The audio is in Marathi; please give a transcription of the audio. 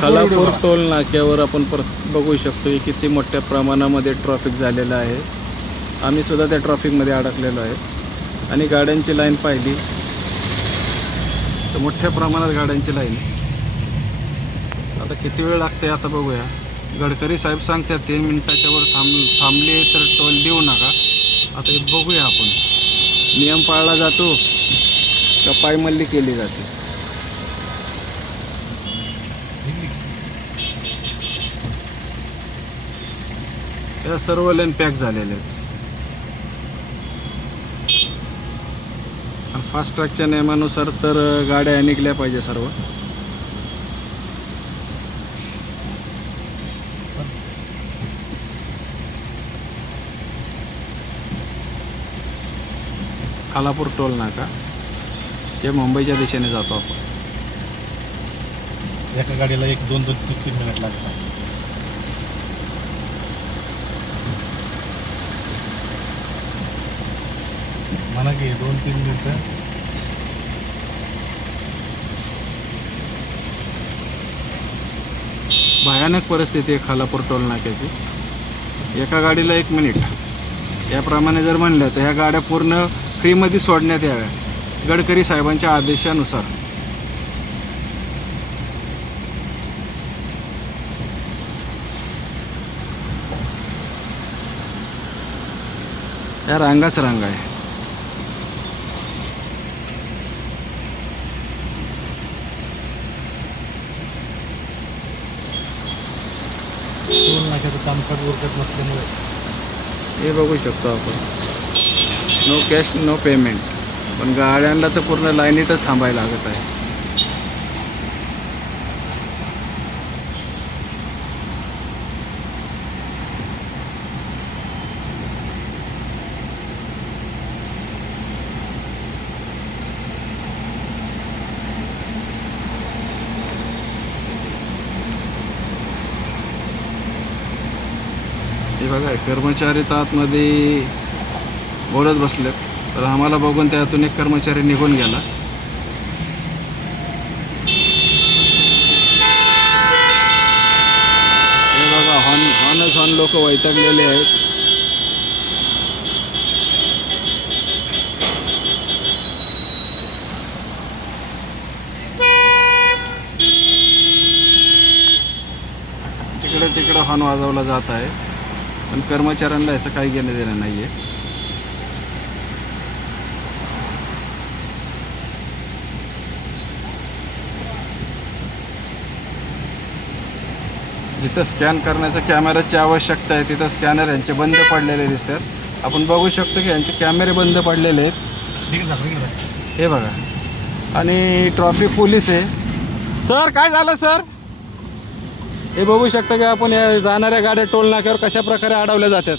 खालापूर टोल नाक्यावर आपण बघू शकतो की किती मोठ्या प्रमाणामध्ये ट्रॅफिक झालेलं आहे. आम्ही सुद्धा त्या ट्रॅफिकमध्ये अडकलेलो आहे आणि गाड्यांची लाईन पाहिली तर मोठ्या प्रमाणात गाड्यांची लाईन. आता किती वेळ लागते आता बघूया. गडकरी साहेब सांगतात 3 मिनिटाच्या वर थांबले तर टोल देऊ नका. आता हे बघूया आपण नियम पाळला जातो का पायमल्ली केली जाते. या सर्व लेन पॅक झालेले आहेत आणि फास्ट ट्रॅकच्या नियमानुसार तर गाड्या निघल्या पाहिजे सर्व. खालापूर टोल नाका हे मुंबईच्या दिशेने जातो आपण. एका गाडीला 1, 2, 3 मिनिट लागतात. म्हणा की 2-3 मिनिटं. भयानक परिस्थिती आहे खालापूर टोल नाक्याची. एका गाडीला 1 मिनिट याप्रमाणे जर म्हणलं तर ह्या गाड्या पूर्ण फ्रीमध्ये सोडण्यात याव्या गडकरी साहेबांच्या आदेशानुसार. या रांगाच रांग आहे. टोल नाक्याचं कामकाज उरकत नसल्यामुळे हे बघू शकतो आपण. No cash no payment. पण गाड्यांना तर पूर्ण लाईनीतच थांबायला लागत आहे. हे बघा कर्मचारी तर आतमध्ये बोलत बसलेत. तर आम्हाला बघून त्यातून एक कर्मचारी निघून गेला. हे बघा हॉर्न लोक वैतागलेले आहेत. तिकडे हॉर्न वाजवला जात आहे पण कर्मचाऱ्यांना याचं काही घेणं देणं नाही आहे. जिथं स्कॅन करण्याचं कॅमेराची आवश्यकता आहे तिथं स्कॅनर यांचे बंद पडलेले दिसतात. आपण बघू शकतो की यांचे कॅमेरे बंद पडलेले आहेत. हे बघा. आणि ट्रॅफिक पोलीस आहे. सर काय झालं सर? हे बघू शकता की आपण या जाणाऱ्या गाड्या टोल नाक्यावर कशा प्रकारे अडवल्या जातात.